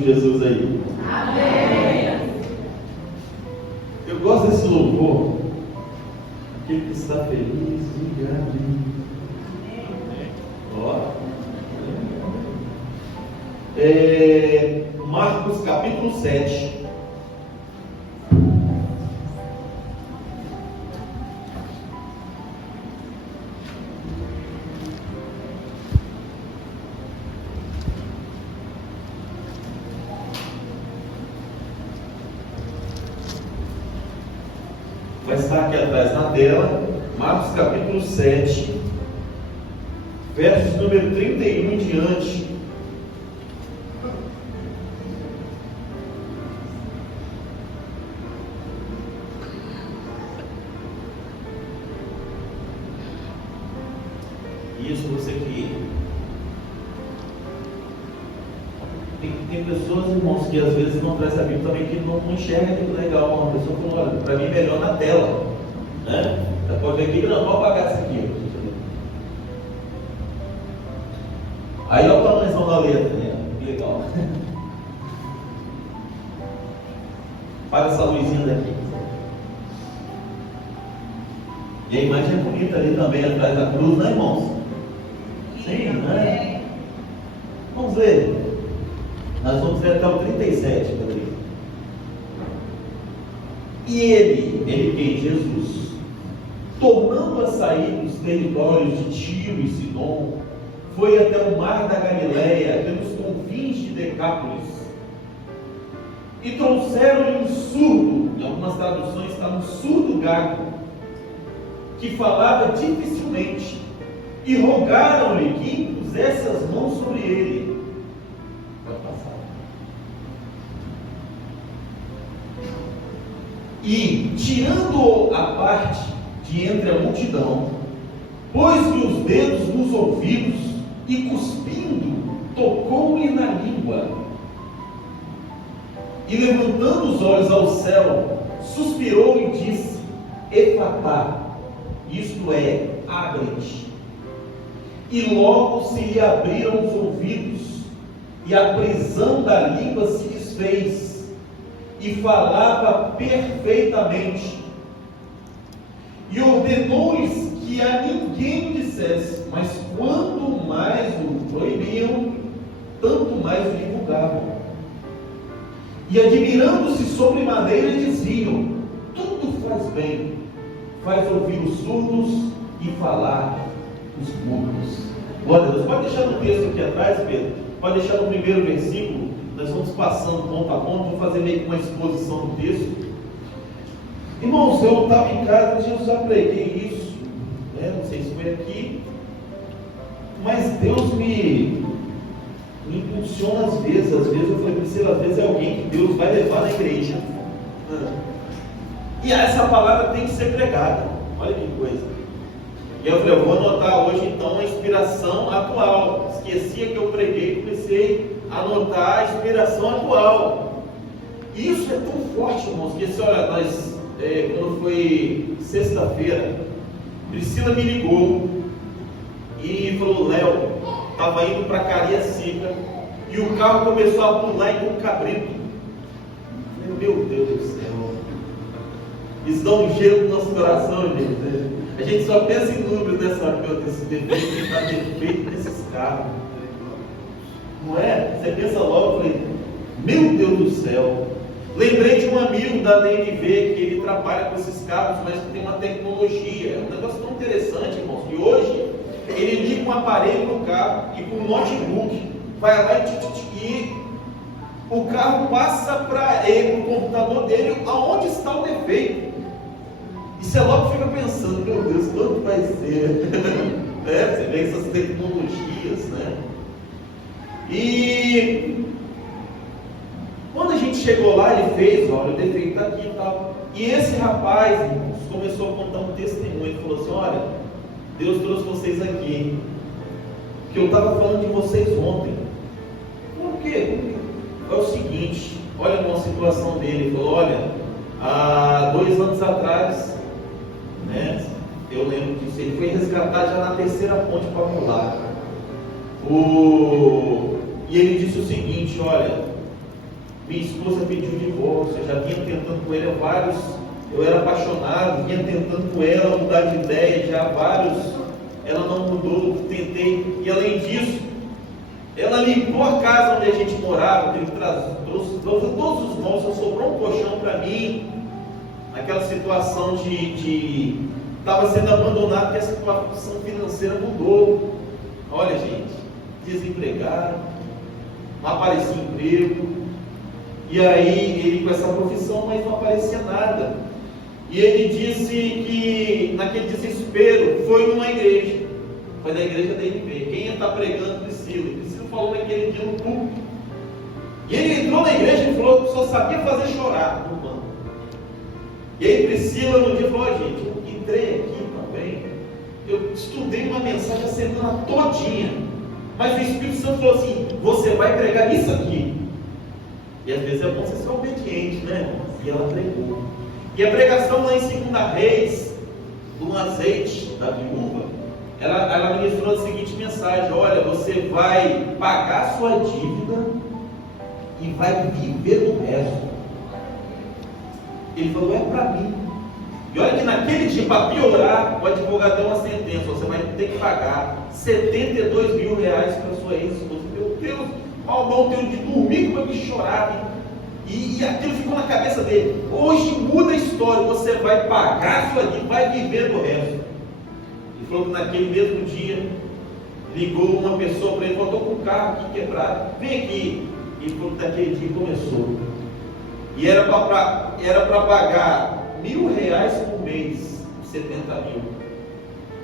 Jesus aí. Amém. Eu gosto desse louvor. Aquele que está feliz, diga amém. Ó. Marcos capítulo 7. Vai estar aqui atrás na tela, Marcos capítulo 7, versos número 31 em diante. Isso, você que... Tem pessoas, irmãos, que às vezes não trazem a Bíblia também, que não enxergam aquilo legal. Uma pessoa falou, olha, para mim é melhor na tela, né? Você pode ver aqui, não, vou apagar isso aqui. Aí olha o tamanho da letra, né? Que legal. Apaga essa luzinha daqui. E a imagem é bonita ali também, atrás da cruz, né, irmãos? Sim, né? Vamos ver. Nós vamos ver até o 37, Rodrigo. E ele quem? Jesus, tornando a sair dos territórios de Tiro e Sidom, foi até o mar da Galileia, pelos confins de Decápolis, e trouxeram-lhe um surdo, em algumas traduções está um surdo gago, que falava dificilmente, e rogaram-lhe que impusesse as mãos sobre ele. Pode passar. E, tirando-o à parte de entre a multidão, pôs-lhe os dedos nos ouvidos e, cuspindo, tocou-lhe na língua. E, levantando os olhos ao céu, suspirou e disse: Efatá, isto é, abre-te. E logo se lhe abriram os ouvidos, e a prisão da língua se desfez, e falava perfeitamente. E ordenou-lhes que a ninguém dissesse, mas quanto mais o proibiam, tanto mais o divulgavam. E admirando-se sobremaneira, diziam: tudo faz bem, faz ouvir os surdos e falar os mudos. Glória a Deus. Pode deixar no texto aqui atrás, Pedro. Pode deixar no primeiro versículo. Nós vamos passando ponto a ponto. Vou fazer meio que uma exposição do texto. Irmãos, eu estava em casa, eu já preguei isso, né? Não sei se foi aqui, mas Deus me impulsiona às vezes eu falei, Priscila, às vezes é alguém que Deus vai levar na igreja. E essa palavra tem que ser pregada. Olha que coisa. E eu falei, eu vou anotar hoje então a inspiração atual. Esquecia que eu preguei, comecei a anotar a inspiração atual. E isso é tão forte, irmãos, que olha, nós, quando foi sexta-feira, Priscila me ligou e falou, Léo, estava indo para Cariacica e o carro começou a pular igual um cabrito. Eu falei, meu Deus do céu. Isso dá um gelo no nosso coração, gente. A gente só pensa em números nessa hora, desse defeito que está defeito nesses carros. Não é? Você pensa logo, eu falei, meu Deus do céu. Lembrei de um amigo da DNV que ele trabalha com esses carros, mas que tem uma tecnologia. É um negócio tão interessante, irmãos, que hoje ele liga um aparelho no carro e com um notebook vai lá e o carro passa para ele, o computador dele, aonde está o defeito. E você logo fica pensando, meu Deus, quanto vai ser? Você vê essas tecnologias, né? E quando a gente chegou lá, ele fez, olha, o defeito está aqui e tal. E esse rapaz, irmãos, começou a contar um testemunho. Ele falou assim, olha, Deus trouxe vocês aqui, que eu estava falando de vocês ontem. Por quê? É o seguinte, olha uma situação dele. Ele falou, olha, há 2 anos atrás, né, eu lembro disso, ele foi resgatado já na terceira ponte para pular. E ele disse o seguinte, olha, Minha esposa pediu divórcio, eu já vinha tentando com ele há vários, eu era apaixonado, vinha tentando com ela mudar de ideia, já vários, ela não mudou, tentei, e além disso, ela limpou a casa onde a gente morava, trouxe todos os móveis, só sobrou um colchão para mim, naquela situação de estava sendo abandonado, porque a situação financeira mudou. Olha, gente, desempregado, não aparecia emprego, e aí ele com essa profissão, mas não aparecia nada. E ele disse que naquele desespero foi numa igreja, foi na igreja da INB. Quem ia estar pregando? Priscila. Priscila falou naquele dia no púlpito. E ele entrou na igreja e falou que só sabia fazer chorar no banco. E aí Priscila no dia falou: gente, eu entrei aqui também, eu estudei uma mensagem a semana todinha, mas o Espírito Santo falou assim: você vai pregar nisso aqui. E às vezes é bom você ser obediente, né, irmãos? E ela pregou. E a pregação lá em 2 Reis, do azeite da viúva, ela ministrou a seguinte mensagem: olha, você vai pagar sua dívida e vai viver do resto. Ele falou: é para mim. E olha que naquele dia, para piorar, o advogado deu uma sentença: você vai ter que pagar 72 mil reais para sua ex-esposa. Meu Deus, mal não tenho de dormir, como eu chorar. E aquilo ficou na cabeça dele. Hoje muda a história, você vai pagar sua dívida, vai viver do resto. Ele falou que naquele mesmo dia ligou uma pessoa para ele, falou: estou com um carro aqui quebrado, vem aqui. E ele falou que naquele dia começou. E era para pagar R$1.000 por mês, 70 mil.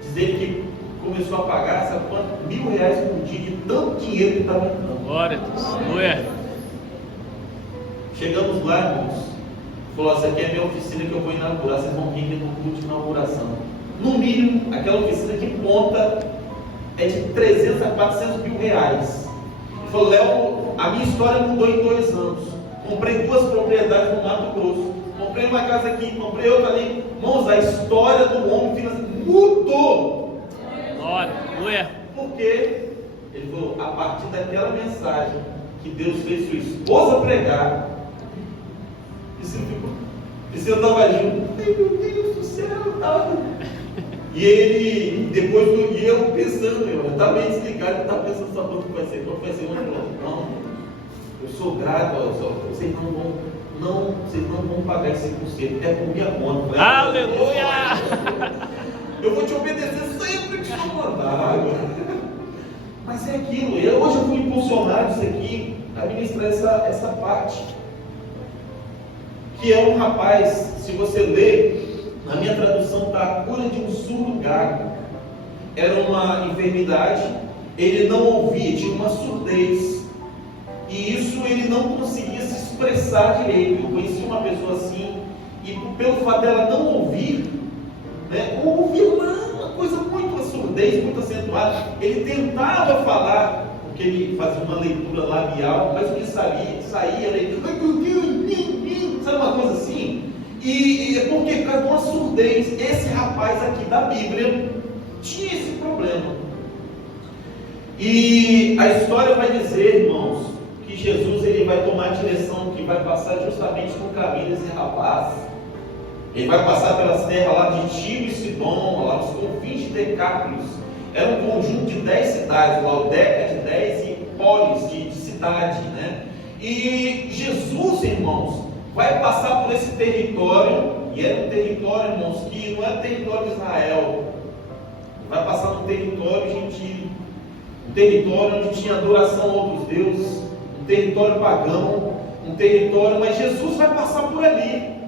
Diz ele que começou a pagar, sabe quanto? R$1.000 por dia, de tanto dinheiro que estava entrando. Glória a Deus, aleluia. Chegamos lá, irmãos. Falou: essa aqui é a minha oficina que eu vou inaugurar. Vocês vão vir aqui no culto de inauguração. No mínimo, aquela oficina de ponta é de 300 a 400 mil reais. Ele falou: Léo, a minha história mudou em 2 anos. Comprei 2 propriedades no Mato Grosso. Comprei uma casa aqui, comprei outra ali. Irmãos, a história do homem financeiro mudou. Glória, aleluia. Porque ele falou: a partir daquela mensagem que Deus fez sua esposa pregar, e você estava junto, meu Deus do céu, e ele, depois do dia, eu pensando, eu estava meio desligado, eu estava pensando só quanto vai ser, não, eu sou grato, vocês não vão pagar esse conselho, é por minha conta. Aleluia! Eu vou te obedecer sempre que o Senhor mandar. Mas é aquilo, hoje eu fui impulsionado isso aqui, a ministrar essa parte. Que é um rapaz, se você ler, na minha tradução está a cura de um surdo gago. Era uma enfermidade, ele não ouvia, tinha uma surdez. E isso ele não conseguia se expressar direito. Eu conheci uma pessoa assim, e pelo fato dela não ouvir, né, ouvir uma coisa muito, uma surdez muito acentuada, ele tentava falar, porque ele fazia uma leitura labial, mas o que saía leitura, sabe uma coisa assim? E é porque por causa de uma surdez, esse rapaz aqui da Bíblia tinha esse problema. E a história vai dizer, irmãos, que Jesus ele vai tomar a direção que vai passar justamente no caminho desse rapaz. Ele vai passar pelas terras lá de Tiro e Sidom, lá nos confins de Decápolis. Era um conjunto de 10 cidades, lá o Deca de 10 e polis de cidade, né? E Jesus, irmãos, vai passar por esse território, e era um território, irmãos, que não é território de Israel, vai passar no território gentil, um território onde tinha adoração a outros deuses, um território pagão, um território, mas Jesus vai passar por ali.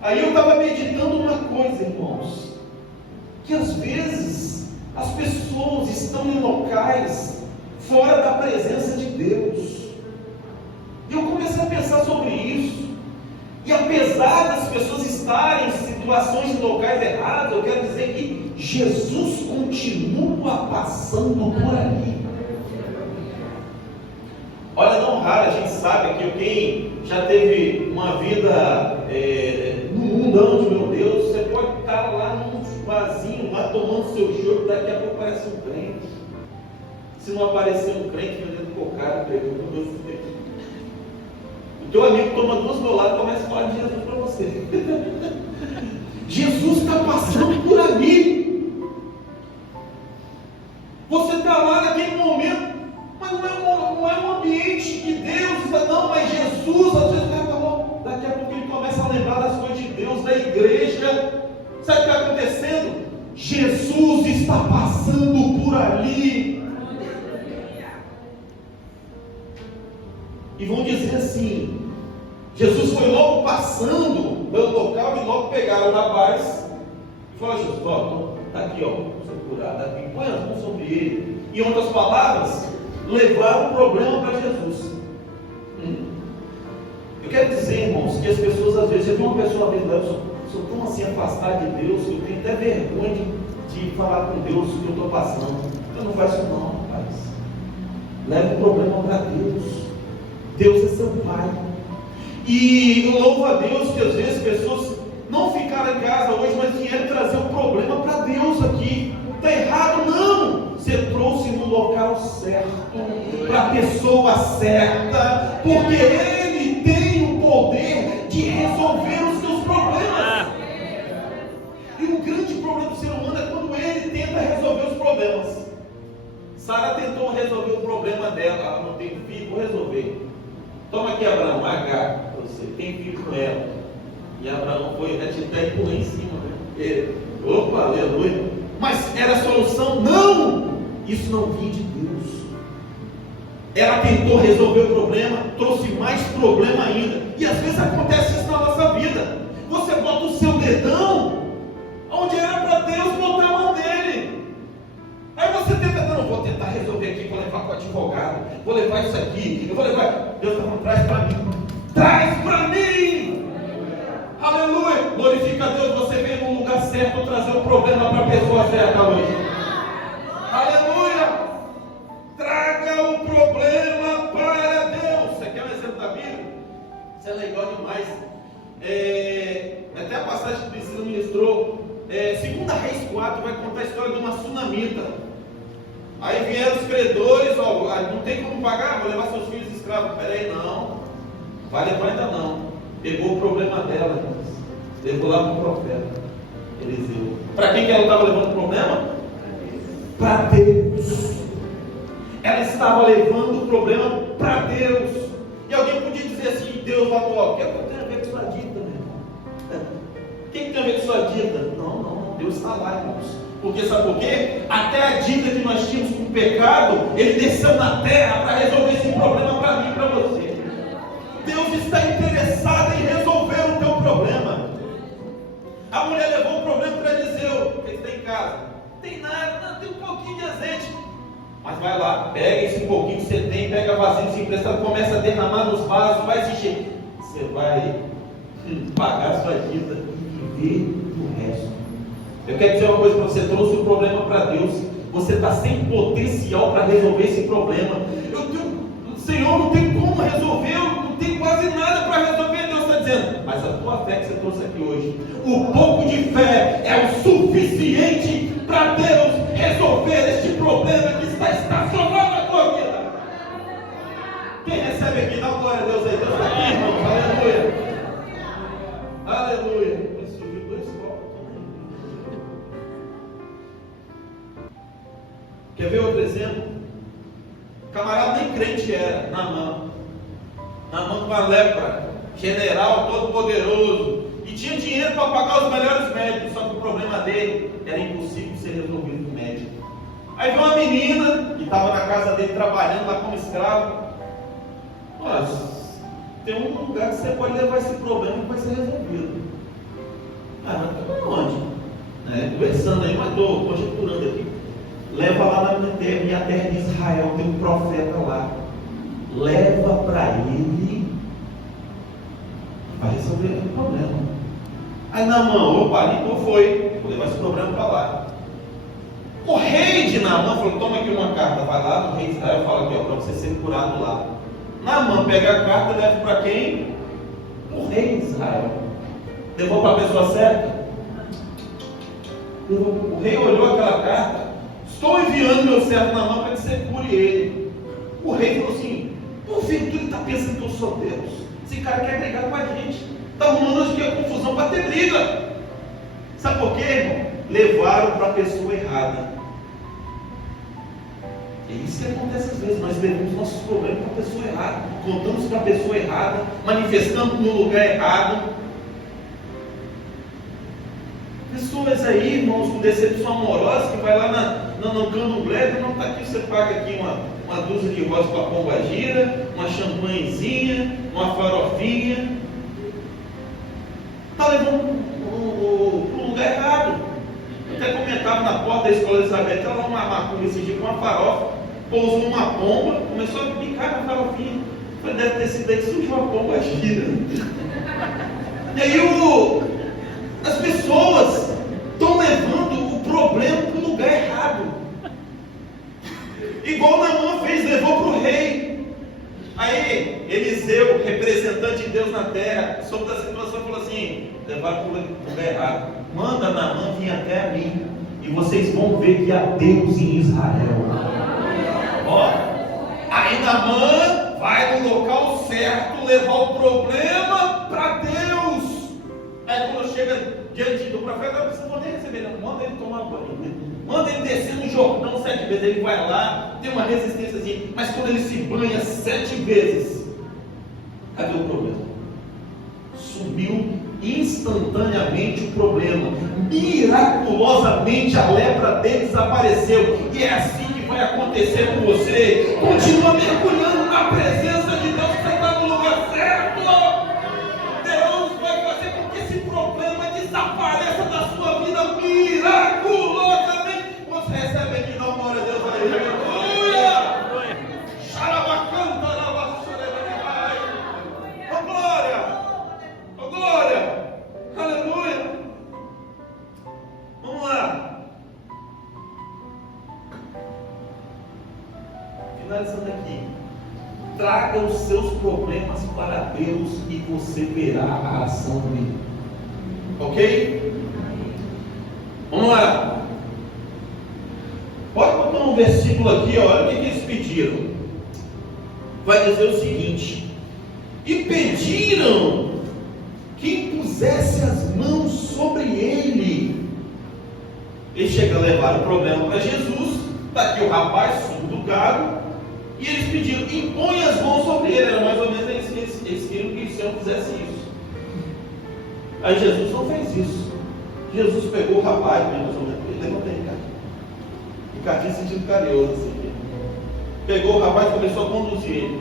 Aí eu estava meditando uma coisa, irmãos, que às vezes as pessoas estão em locais fora da presença de Deus. E eu comecei a pensar sobre isso. E apesar das pessoas estarem em situações em locais errados, eu quero dizer que Jesus continua passando por ali. Olha, não raro a gente sabe que quem já teve uma vida no mundão de meu Deus, você pode estar lá num barzinho, lá tomando seu chopp, daqui a pouco aparece um crente. Se não aparecer um crente vendendo cocada, Teu amigo toma 2 goladas e começa a falar de Jesus para você. Jesus está passando por ali. Você está lá naquele momento, mas não é um ambiente que Deus está, não, mas Jesus, às vezes, daqui a pouco ele começa a lembrar das coisas de Deus, da igreja. Sabe o que está acontecendo? Jesus está passando por ali. E vão dizer assim: Jesus foi logo passando pelo local e logo pegaram o rapaz e falaram: Jesus, ó, está aqui, ó, você curar, está aqui, põe as mãos sobre ele. Em outras palavras, levaram o problema para Jesus. Eu quero dizer, irmãos, que as pessoas às vezes, eu vi uma pessoa vez lá, eu sou tão assim afastado de Deus, que eu tenho até vergonha de falar com Deus o que eu estou passando. Eu não faço isso não, rapaz. Leva o problema para Deus. Deus é seu Pai. E eu louvo a Deus que às vezes pessoas não ficaram em casa hoje, mas vieram trazer o problema para Deus aqui. Está errado? Não! Você trouxe no local certo, para a pessoa certa, porque Ele tem o poder de resolver os seus problemas. E o grande problema do ser humano é quando ele tenta resolver os problemas. Sara tentou resolver o problema dela. Ela não tem filho, vou resolver. Toma aqui, Abraão, Agar, você tem filho com ela. E Abraão foi até empurrar em cima, né? Opa, aleluia. Mas era a solução? Não! Isso não vinha de Deus. Ela tentou resolver o problema, trouxe mais problema ainda. E às vezes acontece isso na nossa vida. Você bota o seu dedão onde era para Deus botar a mão dele. Aí você tenta, não, vou tentar resolver aqui, vou levar para o advogado, vou levar isso aqui, eu vou levar. Deus está falando, traz para mim. Traz para mim! Aleluia! Glorifica a Deus, você veio no lugar certo trazer o problema para a pessoa certa hoje. Aleluia! Traga o problema para Deus. Você quer um exemplo da Bíblia? Isso é legal demais. Até a passagem que o Priscila ministrou. 2 Reis 4 vai contar a história de uma sunamita. Aí vieram os credores, ó, não tem como pagar, vou levar seus filhos escravos. Peraí, não, vai levar ainda não. Pegou o problema dela, levou lá para o profeta Eliseu. Para quem que ela estava levando o problema? Para Deus. Ela estava levando o problema para Deus. E alguém podia dizer assim: Deus lá no alto, o que tem a ver com sua dívida, meu irmão? O que tem a ver com sua dívida? Não, Deus está lá, irmãos. Porque sabe por quê? Até a dívida que nós tínhamos com o pecado, Ele desceu na terra para resolver esse problema para mim e para você. Deus está interessado em resolver o teu problema. A mulher levou o problema para Eliseu. O que tem em casa? Não tem nada, não, tem um pouquinho de azeite. Mas vai lá, pega esse pouquinho que você tem, pega vasilha emprestado, começa a derramar nos vasos, vai se encher. Você vai pagar a sua dívida e viver o resto. Eu quero dizer uma coisa para você: trouxe o problema para Deus. Você está sem potencial para resolver esse problema. Senhor, não tem como resolver, não tem quase nada para resolver. Deus está dizendo, mas a tua fé que você trouxe aqui hoje, o pouco de fé é o suficiente para Deus resolver este problema que está estacionado na tua vida. Quem recebe aqui, dá glória a Deus aí. Deus está aqui, irmãos. Aleluia. Aleluia. Quer ver outro exemplo? O camarada nem crente era, Naamã com a lepra, general todo poderoso, e tinha dinheiro para pagar os melhores médicos, só que o problema dele era impossível ser resolvido com médico. Aí veio uma menina que estava na casa dele trabalhando lá como escravo. Mas tem um lugar que você pode levar esse problema e vai ser resolvido. Mas está onde? Conversando aí, mas estou conjecturando aqui. Leva lá na minha terra de Israel, tem um profeta lá. Leva para ele, vai resolver o problema. Aí Naamã, opa, então foi, vou levar esse problema para lá. O rei de Naamã falou: toma aqui uma carta, vai lá no rei de Israel e fala aqui, ó, para você ser curado lá. Naamã pega a carta e leva para quem? O rei de Israel. Levou para a pessoa certa? O rei olhou aquela carta: estou enviando meu servo Naamã para que você cure ele. O rei falou assim: pô, filho, ele está pensando que eu sou Deus? Esse cara quer brigar com a gente. Está arrumando hoje que é confusão para ter briga. Sabe por quê, irmão? Levaram para a pessoa errada. É isso que acontece às vezes. Nós levamos nossos problemas para a pessoa errada, contamos para a pessoa errada, manifestamos no lugar errado. Pessoas aí, irmãos, com decepção amorosa, que vai lá no candomblé, não está aqui, você paga aqui uma dúzia de rosas para a pomba gira, uma champanhezinha, uma farofinha. Está levando para o lugar errado. Eu até comentava na porta da escola Elizabeth, ela lá uma macumba esse dia com uma farofa, pousou uma pomba, começou a picar na farofinha. Falei, deve ter sido aí que surgiu a pomba gira. E aí as pessoas estão levando o problema para o lugar errado. Igual Naamã fez, levou para o rei. Aí Eliseu, representante de Deus na terra, soube da situação e falou assim: levaram para o lugar errado. Manda Naamã vir até a mim, e vocês vão ver que há Deus em Israel. Ó, aí Naamã vai no local certo levar o problema para Deus. Aí quando chega diante do profeta, vocês não vão nem receber, não. Manda ele tomar banho, manda ele descer no Jordão 7 vezes. Ele vai lá, tem uma resistência assim, mas quando ele se banha 7 vezes, cadê o problema? Sumiu instantaneamente o problema, miraculosamente a lepra dele desapareceu. E é assim que vai acontecer com você. Continua mergulhando na presença de Deus, você está no lugar certo. Deus vai fazer com que esse problema desapareça da sua vida miraculosamente. Você recebe aqui, dá uma glória a Deus aí. Aleluia! Xarabacanta, rabaxorebai. Ô glória! Ô glória! Aleluia! Vamos lá. Finalizando aqui. Traga os seus problemas para Deus e você verá a ação dele. Ok? Vamos lá. Pode botar um versículo aqui, olha o que eles pediram. Vai dizer o seguinte: e pediram que impusesse as mãos sobre ele. Ele chega a levar o problema para Jesus. Está aqui o rapaz, surdo do gado. E eles pediram, impõe as mãos sobre ele. Era mais ou menos eles queriam que o Senhor fizesse isso. Aí Jesus não fez isso. Jesus pegou o rapaz, mais ou menos, ele levantou ele, cara. Ricardinho sentindo carinhoso assim. Pegou o rapaz e começou a conduzir ele.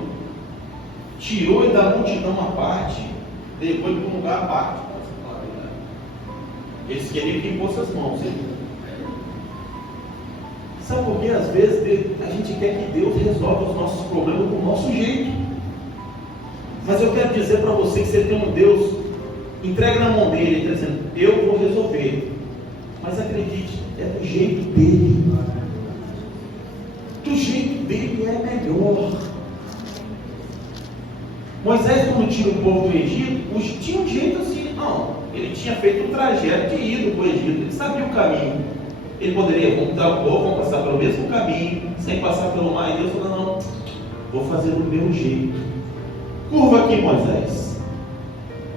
Tirou ele da multidão à parte, levou ele para um lugar à parte. Eles queriam que impôsse as mãos. Sabe por quê? Às vezes a gente quer que Deus resolva os nossos problemas do nosso jeito. Mas eu quero dizer para você que você tem um Deus, entrega na mão dele, ele está dizendo, eu vou resolver. Mas acredite, é do jeito dele. Do jeito dele é melhor. Moisés, quando tira o povo do Egito, tinha um jeito assim, não. Ele tinha feito um trajeto de ida para o Egito, ele sabia o caminho. Ele poderia voltar o povo, vamos passar pelo mesmo caminho, sem passar pelo mar. E Deus falou, não, vou fazer do meu jeito. Curva aqui, Moisés.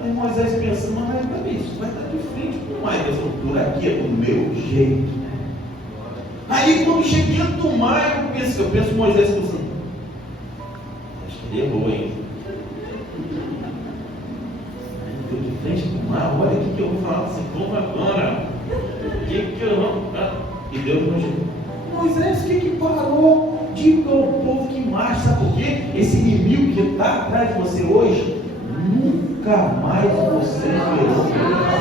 Aí Moisés pensando, mas peraí, isso vai estar de frente com o mar. Deus falou, por aqui é do meu jeito. Aí quando cheguei dentro do mar, eu penso Moisés pensando, acho que ele errou, hein? Estou de frente com o mar, olha o que eu vou falar assim, como agora? Que eu não. E Deus não chegou. Moisés, o que parou? Diga ao povo que marcha, sabe por quê? Esse inimigo que está atrás de você hoje, nunca mais você verá.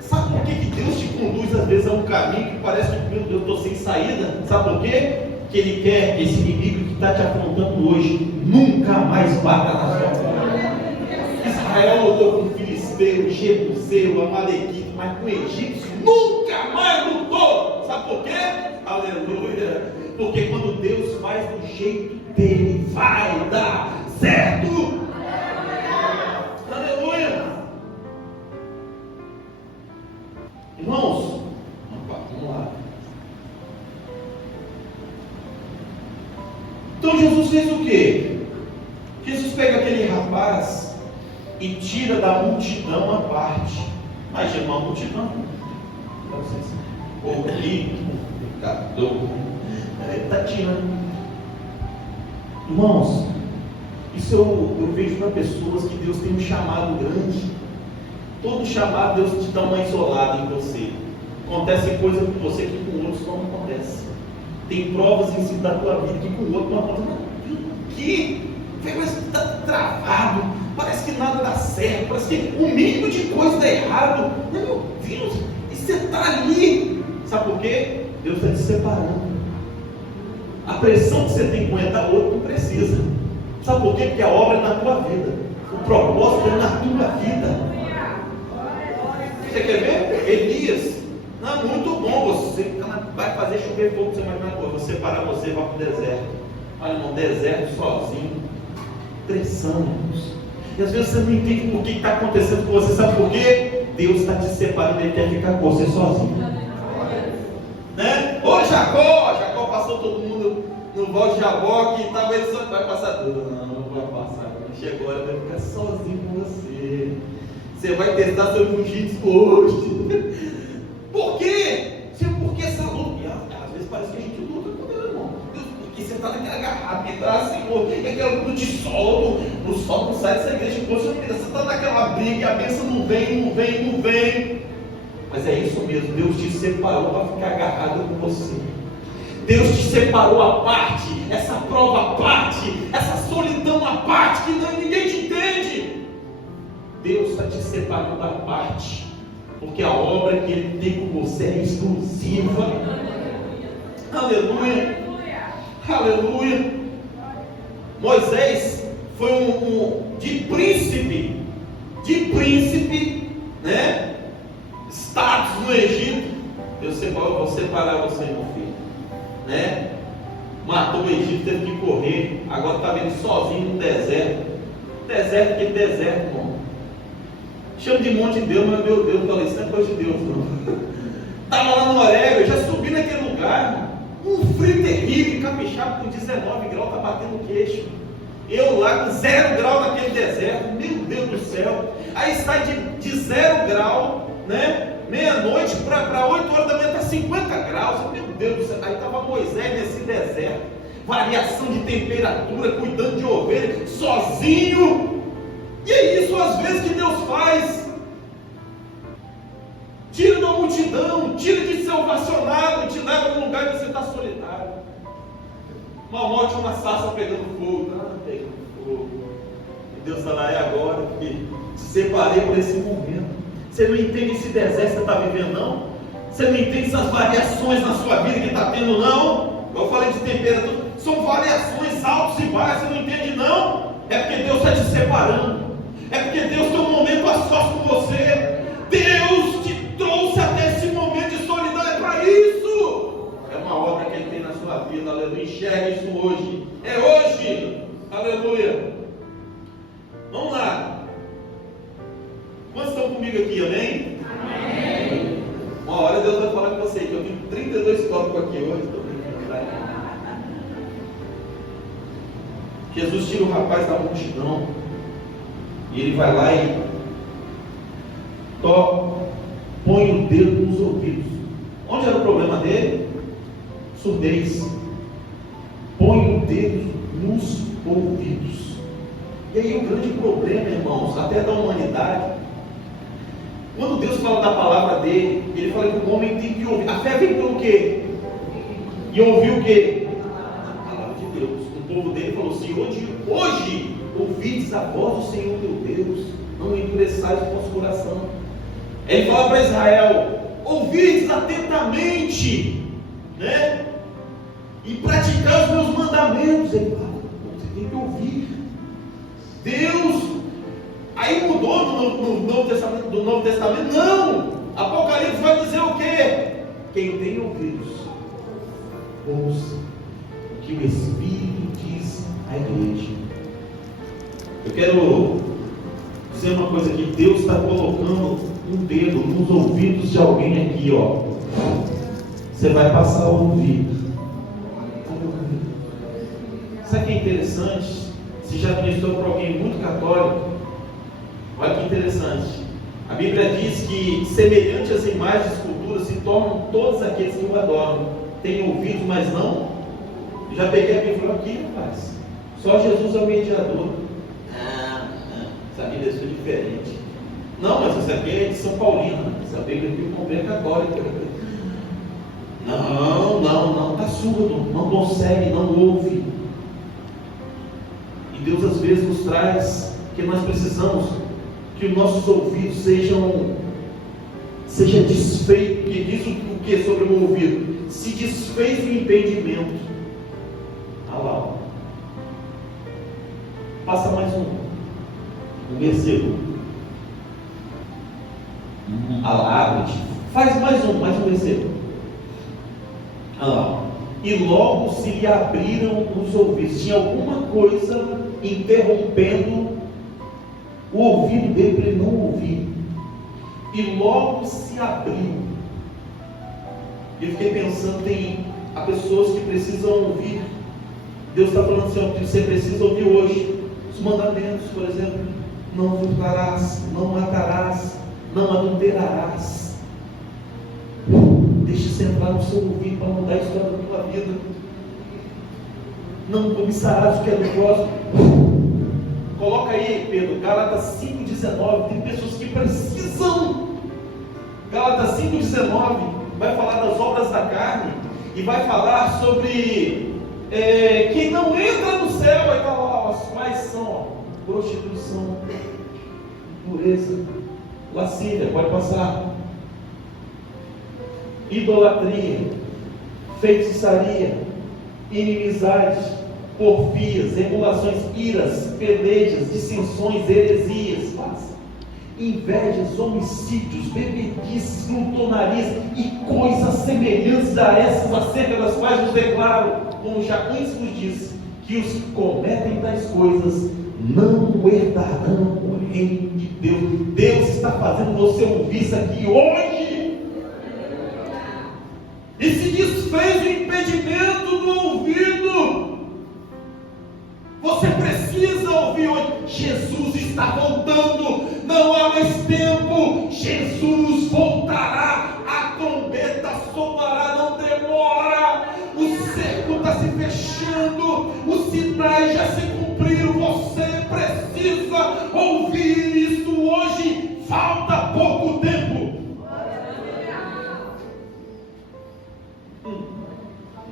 Sabe por que Deus te conduz às vezes a um caminho que parece que, meu Deus, eu estou sem saída? Sabe por quê? Que Ele quer que esse inimigo que está te afrontando hoje nunca mais bata na sua porta. Israel lutou com o filisteu, jebuseu, amalequita, mas com o egípcio nunca mais lutou. Sabe por quê? Aleluia! Porque quando Deus faz do jeito dele, vai dar certo. Aleluia! Irmãos, vamos lá. Então Jesus fez o quê? Jesus pega aquele rapaz e tira da multidão a parte. Mas irmão, a multidão, povo rico, pecador, ele está tirando. Irmãos, isso eu vejo para pessoas que Deus tem um chamado grande. Todo chamado Deus te dá uma isolada em você. Acontece coisa com você que com outros não acontece. Tem provas em si da tua vida que com o outro não acontece. Que parece que está travado, parece que nada dá certo, parece que o mínimo de coisa dá errado. Meu Deus, e você está ali. Sabe por quê? Deus está te separando. A pressão que você tem que aguentar, o outro não precisa. Sabe por quê? Porque a obra é na tua vida, o propósito é na tua vida. Você quer ver? Elias, não é muito bom, você vai fazer chover fogo, você vai vou separar você, vai para o deserto. Olha, irmão, deserto sozinho, pressão, irmãos. E às vezes você não entende por que está acontecendo com você. Sabe por quê? Deus está te separando, Ele quer ficar com você sozinho, né? Ô Jacó passou todo mundo no val de Jaboque e talvez ele só vai passar tudo. Não vai passar. Chegou, ele vai ficar sozinho com você. Você vai testar seu jiu-jitsu hoje. Por quê? Porque essa luta, às vezes parece que a gente luta com Deus, irmão. Porque você está naquela garrafa, está Senhor, e aquela luta de sol, o sol não sai dessa igreja. Você está naquela briga e a bênção não vem. Mas é isso mesmo, Deus te separou para ficar agarrado com você. Deus te separou à parte, essa prova à parte, essa solidão à parte, que ninguém te entende. Deus está te separando à parte, porque a obra que Ele tem com você é exclusiva. Aleluia. Aleluia. Moisés foi de príncipe, né? Status no Egito. Deus separou, vou separar você, meu filho, né? Matou o Egito, teve que correr. Agora está vendo sozinho no deserto. Deserto, que deserto, irmão. Chama de monte de Deus, mas meu Deus, falei, isso não é coisa de Deus, não. Estava lá no Horebe, eu já subi naquele lugar, irmão. Um frio terrível, capixaba com 19 graus, está batendo o queixo. Eu lá com 0 grau naquele deserto, meu Deus do céu. Aí sai de 0 grau, né? Meia-noite para 8 horas da manhã está 50 graus. Meu Deus do céu. Aí estava Moisés nesse deserto, variação de temperatura, cuidando de ovelha, sozinho. E é isso às vezes que Deus faz. Tira da multidão, tira de ser ovacionado, te leva para um lugar que você está solitário. Mal tinha uma sarça pegando fogo. Pegando fogo. E Deus está lá, é agora que te separei por esse momento. Você não entende esse deserto que você está vivendo, não? Você não entende essas variações na sua vida que está tendo, não? Eu falei de temperatura, são variações altos e baixos, você não entende, não? É porque Deus está te separando. É porque Deus tem um momento a sós com você. Deus te trouxe até esse momento de solidão, é para isso. É uma obra que Ele tem na sua vida, aleluia. Enxerga isso hoje. É hoje, aleluia. Vamos lá. Quantos estão comigo aqui, amém? Amém. Uma hora Deus vai falar com você, que eu tenho 32 tópicos aqui hoje. Jesus tira o rapaz da multidão. E ele vai lá e põe o dedo nos ouvidos. Onde era o problema dele? Surdez. Põe o dedo nos ouvidos. E aí o grande problema, irmãos, até da humanidade, quando Deus fala da palavra dele, Ele fala que o homem tem que ouvir. A fé vem pelo quê? E ouvir o quê? A palavra de Deus. O povo dele falou assim: hoje ouvides a voz do Senhor teu Deus, não endureçais o vosso coração. Ele fala para Israel: ouvides atentamente, né? E praticar os meus mandamentos. Ele fala: você tem que ouvir. Deus. Aí mudou no Novo Testamento, do Novo Testamento? Não! Apocalipse vai dizer o quê? Quem tem ouvidos, ouça o que o Espírito diz à igreja. Eu quero dizer uma coisa aqui: Deus está colocando um dedo nos ouvidos de alguém aqui, ó. Você vai passar a ouvir. Sabe o que é interessante? se já ministrou para alguém muito católico, olha que interessante. A Bíblia diz que semelhante às imagens e esculturas se tornam todos aqueles que o adoram. Tem ouvido, mas não. Eu já peguei a Bíblia e falei, aqui, rapaz, só Jesus é o mediador. Essa Bíblia é diferente. Não, mas essa aqui é de São Paulino. Essa Bíblia aqui eu comprei católica. Não, está surdo, não consegue, não ouve. E Deus às vezes nos traz que nós precisamos que os nossos ouvidos seja desfeito, que diz o que sobre o ouvido? Se desfez o impedimento. Olha lá. Passa mais um versículo. Abre, faz mais um versículo. Olha lá. E logo se lhe abriram os ouvidos. Tinha alguma coisa interrompendo o ouvido dele para ele não ouvir. E logo se abriu. Eu fiquei pensando, há pessoas que precisam ouvir. Deus está falando assim, você precisa ouvir hoje os mandamentos, por exemplo. Não furtarás, não matarás, não adulterarás. Deixa isso entrar no seu ouvido para mudar a história da tua vida. Não cobiçarás o que é do próximo. Coloca aí, Pedro, Gálatas 5,19. Tem pessoas que precisam. Gálatas 5,19 vai falar das obras da carne e vai falar sobre quem não entra no céu. Vai falar, quais são? Prostituição, impureza, lascívia, pode passar, idolatria, feitiçaria, inimizade, porfias, emulações, iras, pelejas, dissensões, heresias, invejas, homicídios, bebedices, glutonarias e coisas semelhantes a essas, acerca das quais nos declaro, como já antes vos disse, que os que cometem tais coisas não herdarão o reino de Deus. Deus está fazendo você ouvir isso aqui hoje. E se desfez o impedimento do ouvido. Você precisa ouvir hoje. Jesus está voltando. Não há mais tempo. Jesus voltará. A trombeta soará. Não demora. O cerco está se fechando. Os sinais já se cumpriram. Você precisa ouvir isso hoje. Falta pouco tempo.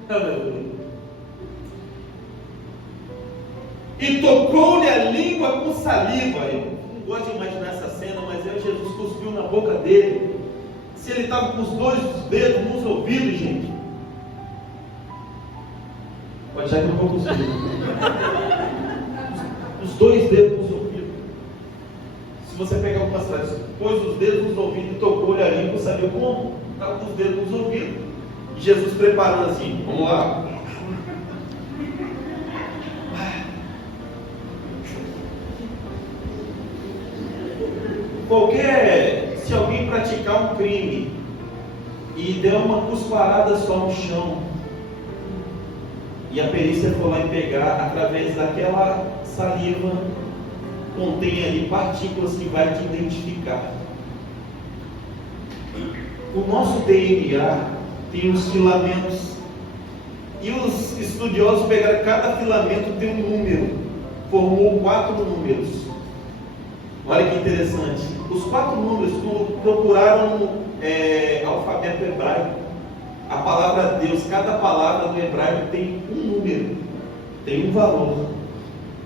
Aleluia. E tocou-lhe a língua com saliva. Eu não gosto de imaginar essa cena, mas aí Jesus cuspiu na boca dele. Se ele estava com os dois dedos nos ouvidos, gente. Pode já que eu não vou conseguir. Os dois dedos nos ouvidos. Se você pegar algumas frases, pôs os dedos nos ouvidos e tocou-lhe a língua, sabia como? Estava com os dedos nos ouvidos. E Jesus preparando assim, vamos lá. Se alguém praticar um crime e der uma cusparada só no chão, e a perícia for lá e pegar, através daquela saliva, contém ali partículas que vai te identificar. O nosso DNA tem os filamentos, e os estudiosos pegaram, cada filamento tem um número, formou 4 números. Olha que interessante. Os 4 números procuraram alfabeto hebraico. A palavra Deus, cada palavra do hebraico tem um número, tem um valor.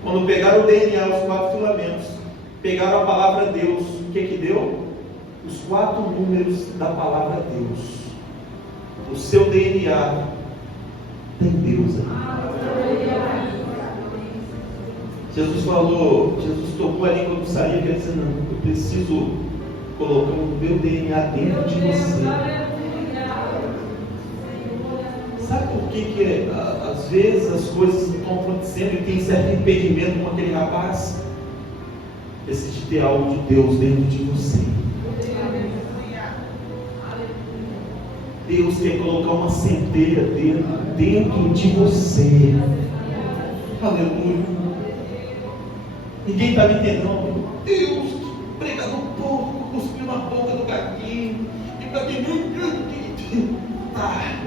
Quando pegaram o DNA, os 4 filamentos, pegaram a palavra Deus, o que deu? Os 4 números da palavra Deus. O seu DNA tem Deus aí. Jesus tocou a língua do saliva, quer dizer, não, eu preciso colocar o meu DNA dentro de você. Sabe por que às vezes as coisas estão acontecendo e tem certo impedimento com aquele rapaz? Precisa de ter algo de Deus dentro de você. Deus quer colocar uma centelha dentro de você. Aleluia. Ninguém está me entendendo. Deus, pregador porco, cuspiu na boca do gatinho. E o gatinho. Tá.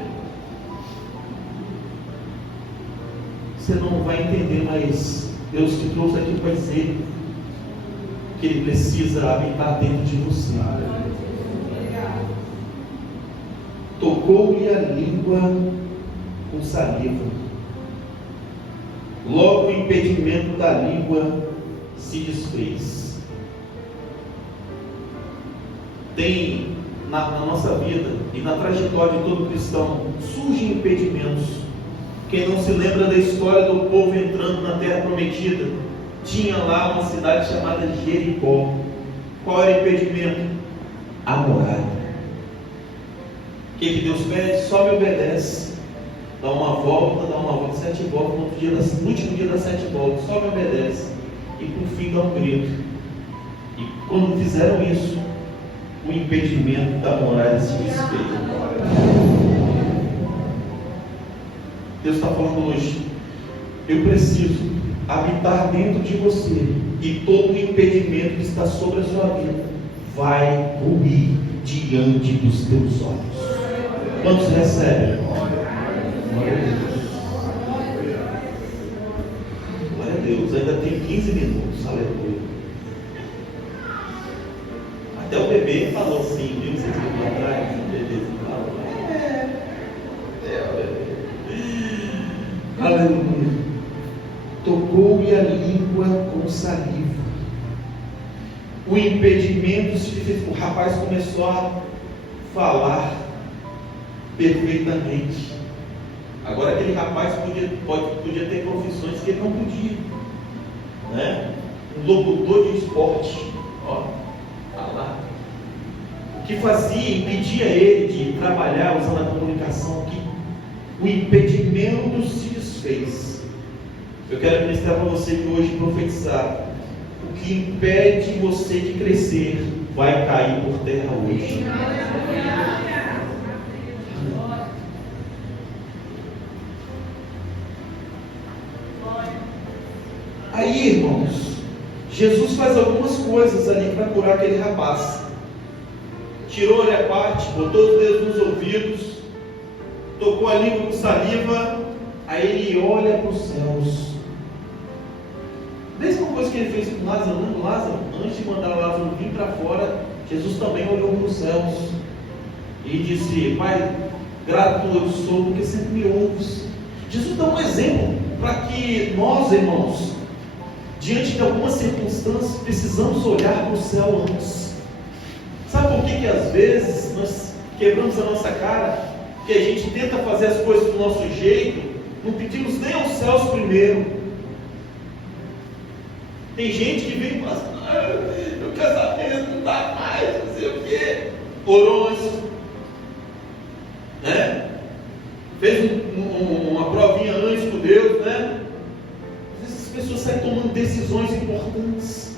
Você não vai entender, mas Deus te trouxe aqui para dizer que Ele precisa habitar dentro de você. Tocou-lhe a língua com saliva. Logo o impedimento da língua se desfez. Tem na nossa vida e na trajetória de todo cristão, surgem impedimentos. Quem não se lembra da história do povo entrando na terra prometida, tinha lá uma cidade chamada Jericó. Qual era o impedimento? A muralha. O que Deus pede? Só me obedece. Dá uma volta, 7 voltas, no último dia das 7 voltas, só me obedece. E por fim dá um grito. E quando fizeram isso, o impedimento da muralha se desfez. Deus está falando hoje, eu preciso habitar dentro de você, e todo o impedimento que está sobre a sua vida vai ruir diante dos teus olhos. Quantos recebem? Glória a Deus, ainda tem 15 minutos, aleluia. Até o bebê falou assim, viu? Vocês viram atrás, o bebezinho falou, aleluia. Tocou-lhe a língua com saliva. O impedimento se fez. O rapaz começou a falar perfeitamente. Agora aquele rapaz podia ter profissões que ele não podia, né? Um locutor de esporte, ó, falar. O que fazia, impedia ele de trabalhar usando a comunicação, que o impedimento se desfez. Eu quero ministrar para você que hoje profetizar: o que impede você de crescer vai cair por terra hoje. Aí, irmãos, Jesus faz algumas coisas ali para curar aquele rapaz. Tirou ele à parte, botou os dedos nos ouvidos, tocou a língua com saliva. Aí ele olha para os céus. Mesma coisa que ele fez com Lázaro, não? Lázaro, antes de mandar Lázaro vir para fora, Jesus também olhou para os céus e disse: Pai, grato eu sou porque sempre me ouves. Jesus dá um exemplo para que nós, irmãos, diante de algumas circunstâncias, precisamos olhar para o céu antes. Sabe por que às vezes nós quebramos a nossa cara? Que a gente tenta fazer as coisas do nosso jeito, não pedimos nem aos céus primeiro. Tem gente que vem e fala assim: meu casamento não dá mais, não sei o quê. Orou antes, né? Fez uma provinha antes com Deus, né? Essas pessoas saem tomando decisões importantes.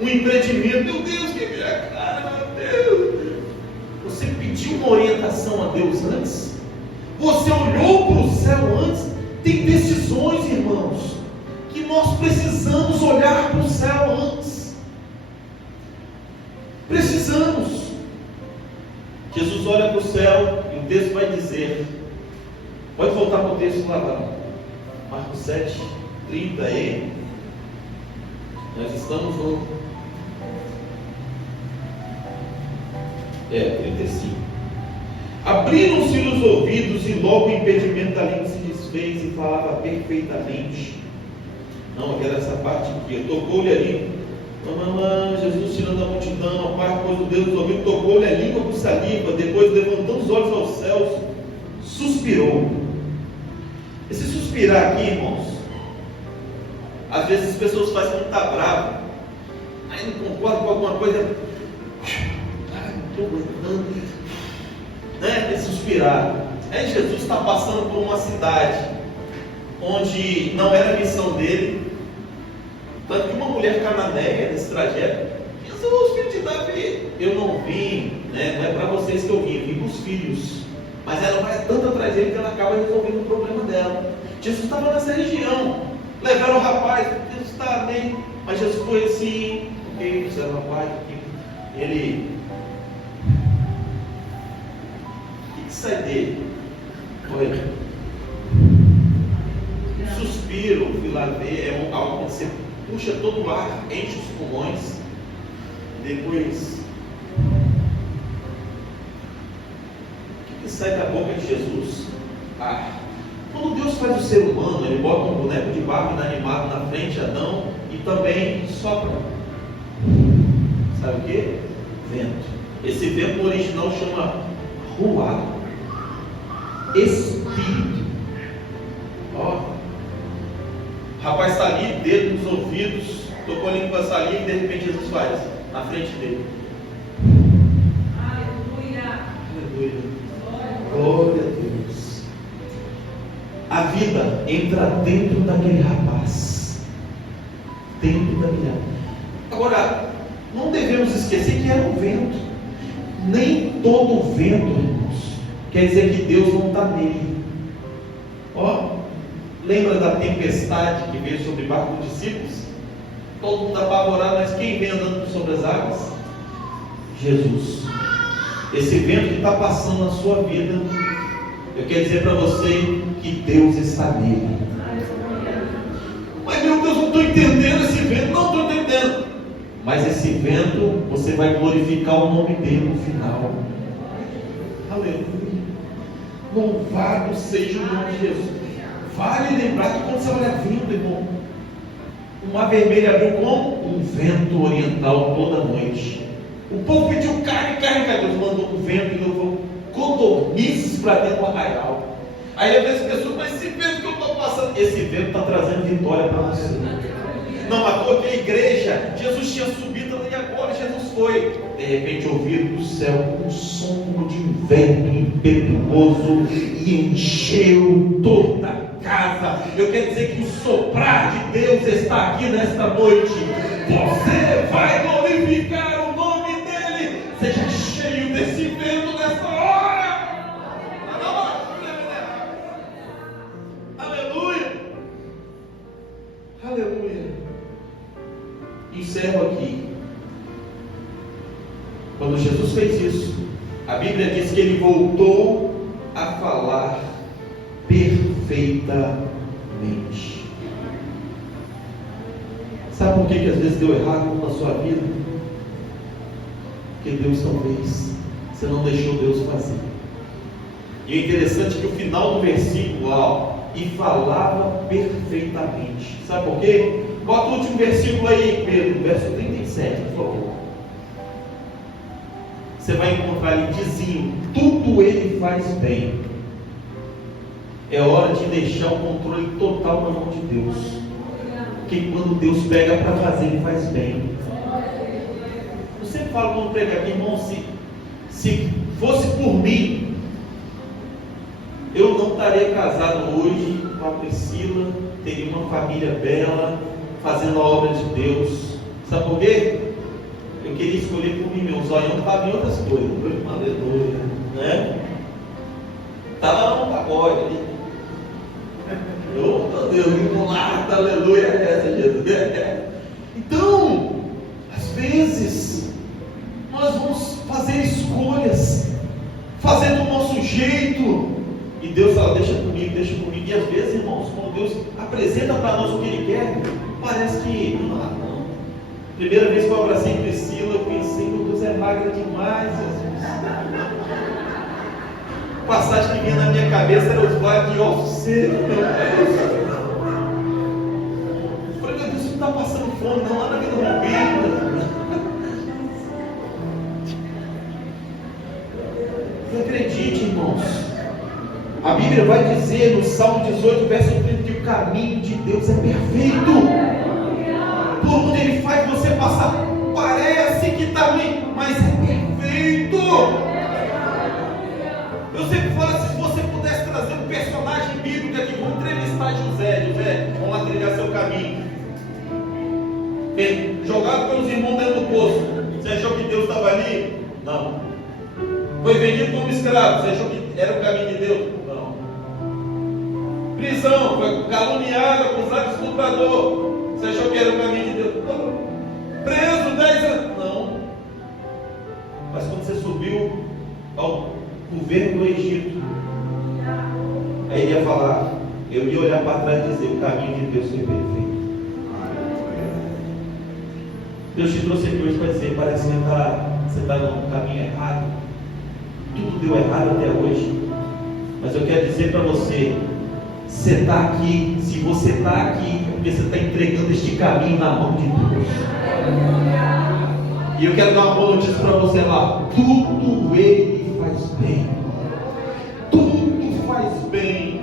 Um empreendimento, meu Deus, que minha cara, meu Deus. Você pediu uma orientação a Deus antes? Você olhou para o céu antes? Tem decisões, irmãos, que nós precisamos olhar para o céu antes. Precisamos. Jesus olha para o céu e o texto vai dizer, pode voltar para o texto lá, Marcos 7, 30 aí. Nós estamos no 35. Abriram-se os ouvidos e logo o impedimento da língua se desfez e falava perfeitamente. Não, eu quero essa parte aqui. Tocou-lhe a língua. Jesus tirando a multidão, a parte pôs o dedo nos ouvidos, tocou-lhe a língua com saliva, depois levantando os olhos aos céus, suspirou. Esse suspirar aqui, irmãos, às vezes as pessoas fazem quando está bravo, aí não concorda com alguma coisa, não estou aguentando, né? Esse suspirar. Aí Jesus está passando por uma cidade onde não era a missão dele. Tanto que uma mulher cananeia nesse trajeto: Jesus, filho de Davi, eu não vim, né? Não é para vocês que eu vim para os filhos. Mas ela vai tanto atrás dele que ela acaba resolvendo o problema dela. Jesus estava nessa região. Levaram o rapaz, Jesus está bem. Mas Jesus foi assim, porque disseram, rapaz, ele. O que sai dele? Foi. Um suspiro, fui lá ver, é algo que você puxa todo o ar, enche os pulmões, depois. O que sai da boca de Jesus? Quando Deus faz o ser humano, Ele bota um boneco de barro inanimado na frente de Adão e também sopra. Sabe o que? Vento. Esse vento no original chama ruá, espírito. Ó, o rapaz está ali, dedo nos ouvidos, tocou a língua saliva e de repente Jesus faz na frente dele. Aleluia. Aleluia. Glória a Deus. A vida entra dentro daquele rapaz. Dentro daquele rapaz. Agora, não devemos esquecer que era um vento. Nem todo vento, irmãos, quer dizer que Deus não está nele. Ó, lembra da tempestade que veio sobre o barco dos discípulos? Todo mundo apavorado, mas quem vem andando sobre as águas? Jesus. Esse vento que está passando na sua vida, eu quero dizer para você que Deus está nele. Mas meu Deus, não estou entendendo esse vento. Não estou entendendo. Mas esse vento, você vai glorificar o nome dele no final. Aleluia. Louvado seja o nome de Jesus. Vale lembrar que quando você olha vento, irmão, o mar vermelho abriu como? Um vento oriental toda noite. O povo pediu carne. Deus mandou um vento e levou codornizes para dentro do arraial. Aí às vezes as pessoas, mas esse vento que eu estou passando, esse vento está trazendo vitória para você. Não matou aqui a igreja, Jesus tinha subido e agora Jesus foi. De repente ouviram do céu um som como de um vento impetuoso e encheu toda a casa. Eu quero dizer que o soprar de Deus está aqui nesta noite. Você vai glorificar o nome dele. Seja cheio desse vento nesta hora. Aleluia. Aleluia. Encerro aqui. Quando Jesus fez isso, a Bíblia diz que ele voltou a falar perfeitamente. Sabe por que às vezes deu errado na sua vida? Porque Deus talvez você não deixou Deus fazer. E é interessante que o final do versículo lá, e falava perfeitamente. Sabe por quê? Bota o último versículo aí, Pedro, verso 37, por favor. Você vai encontrar ali dizendo: tudo ele faz bem. É hora de deixar o controle total na mão de Deus. Porque quando Deus pega para fazer, ele faz bem. Eu sempre falo quando prega aqui, irmão, se fosse por mim, eu não estaria casado hoje com a Priscila, teria uma família bela, fazendo a obra de Deus. Sabe por quê? Eu queria escolher por mim, meu zoião estava em outras coisas. Aleluia, né? Estava no pagode ali. Oh, meu Deus, enrolado, aleluia, essa Jesus. Então, às vezes, nós vamos fazer escolhas, fazer do nosso jeito, e Deus fala: deixa comigo. E às vezes, irmãos, quando Deus apresenta para nós o que Ele quer, parece que não. Primeira vez que eu abracei Priscila, eu pensei: meu Deus, é magra demais, Jesus. A passagem que vinha na minha cabeça era os vagos de ossos secos, meu Deus. Eu falei: meu Deus, você não está passando fome, não, lá na vida rompida. Não acredite, irmãos. A Bíblia vai dizer no Salmo 18, verso 30, que o caminho de Deus é perfeito. Por onde Ele faz você passar, parece que está ruim, mas é perfeito. Eu sempre falo: se você pudesse trazer um personagem bíblico aqui, vamos entrevistar José, vamos lá trilhar seu caminho. Bem, jogado pelos irmãos dentro do poço, você achou que Deus estava ali? Não. Foi vendido como escravo, você achou que era o caminho de Deus? Não. Prisão, foi caluniado, acusado de estuprador. Você achou que era o caminho de Deus? Não. Preso 10 anos. Não. Mas quando você subiu ao governo do Egito, aí ele ia falar, eu ia olhar para trás e dizer, o caminho de Deus foi perfeito. Deus te trouxe aqui hoje para dizer, parece que você está no caminho errado. Tudo deu errado até hoje. Mas eu quero dizer para você, você está aqui, se você está aqui, é porque você está entregando este caminho na mão de Deus. E eu quero dar uma boa notícia para você lá. Tudo Ele faz bem. Tudo faz bem.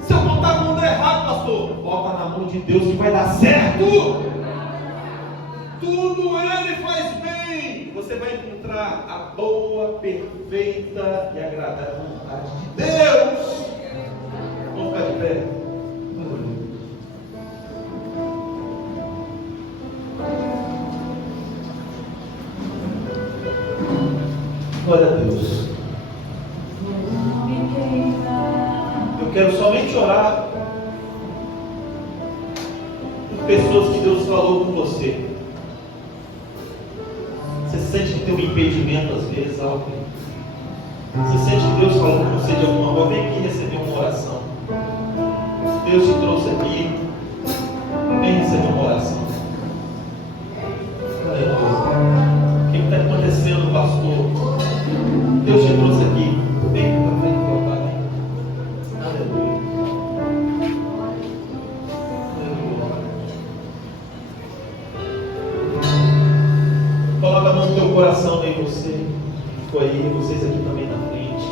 Se eu botar a mão errado, pastor, bota na mão de Deus que vai dar certo. Tudo Ele faz bem. Você vai encontrar a boa, perfeita e agradável vontade de Deus. Vamos ficar de pé. Glória a Deus. Eu quero somente orar por pessoas que Deus falou com você. Você sente que tem um impedimento às vezes, algo. Você sente que Deus falou com você de alguma forma. Vem aqui receber uma oração. Deus te trouxe aqui. Vem receber uma oração. O que está acontecendo, pastor? Deus te trouxe aqui. Vem para frente do altar. Aleluia. Coloca a mão no teu coração aí, você. Ficou aí, vocês aqui também na frente.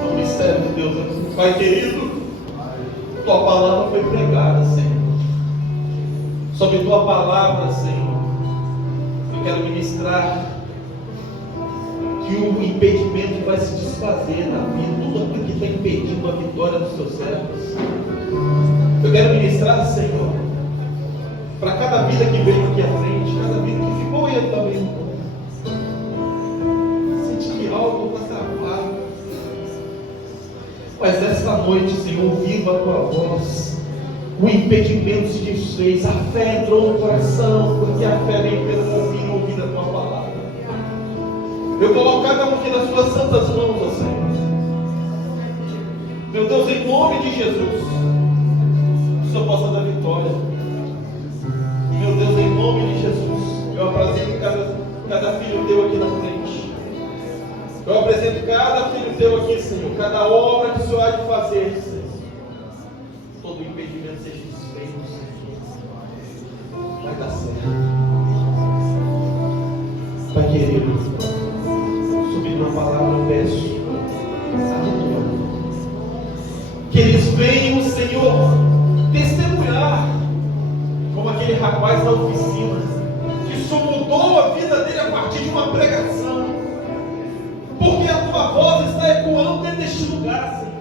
É um mistério de Deus. Pai querido, tua palavra foi pregada, Senhor. Sobre tua palavra, Senhor. Eu quero ministrar que o impedimento vai se desfazer na vida, tudo aquilo que está impedindo a vitória dos seus servos. Eu quero ministrar, Senhor, para cada vida que veio aqui à frente, cada vida que ficou aí também. Sente que algo está travado. Mas essa noite, Senhor, ouvindo a tua voz, o impedimento se desfez, a fé entrou no coração, porque a fé vem pelo ouvir a tua palavra. Eu coloco cada um aqui nas tuas santas mãos, ó Senhor. Meu Deus, em nome de Jesus, que o Senhor possa dar vitória. Meu Deus, em nome de Jesus, eu apresento cada filho teu aqui na frente. Eu apresento cada filho teu aqui, Senhor, cada obra que o Senhor há de fazer, Senhor. Todo impedimento seja desfeito, Senhor. Vai dar certo. Pai querido, subindo a palavra, eu peço que eles venham, Senhor, testemunhar como aquele rapaz da oficina, que só mudou a vida dele a partir de uma pregação, porque a tua voz está ecoando dentro deste lugar, Senhor.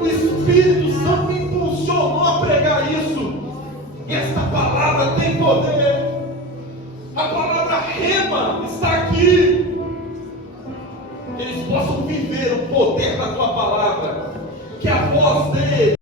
O Espírito Santo me impulsionou a pregar isso, e esta palavra tem poder. A palavra rema está aqui, que eles possam viver o poder da tua palavra, que a voz deles